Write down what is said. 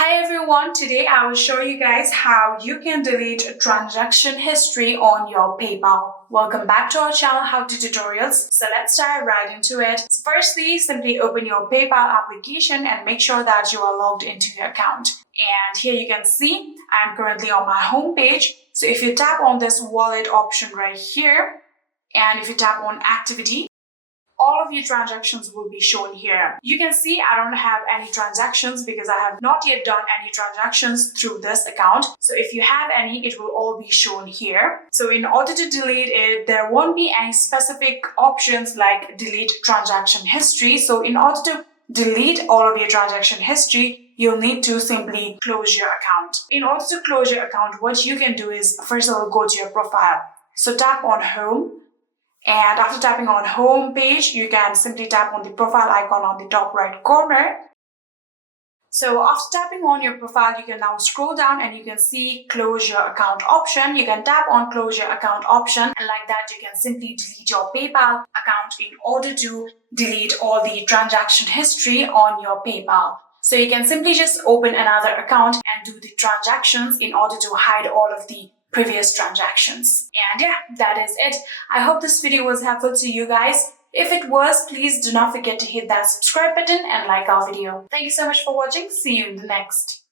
Hi everyone, today I will show you guys how you can delete transaction history on your PayPal. Welcome back to our channel How to Tutorials. So let's dive right into it. So firstly, simply open your PayPal application and make sure that you are logged into your account. And here you can see I'm currently on my home page. So if you tap on this wallet option right here, and if you tap on activity, all of your transactions will be shown here. You can see I don't have any transactions because I have not yet done any transactions through this account. So if you have any, it will all be shown here. So in order to delete it, there won't be any specific options like delete transaction history. So in order to delete all of your transaction history, you'll need to simply close your account. In order to close your account, what you can do is first of all go to your profile. So tap on home. And after tapping on home page, you can simply tap on the profile icon on the top right corner. So after tapping on your profile, you can now scroll down and you can see close your account option. You can tap on close your account option, and like that you can simply delete your PayPal account in order to delete all the transaction history on your PayPal. So you can simply just open another account and do the transactions in order to hide all of the previous transactions. And yeah, that is it. I hope this video was helpful to you guys. If it was, please do not forget to hit that subscribe button and like our video. Thank you so much for watching. See you in the next.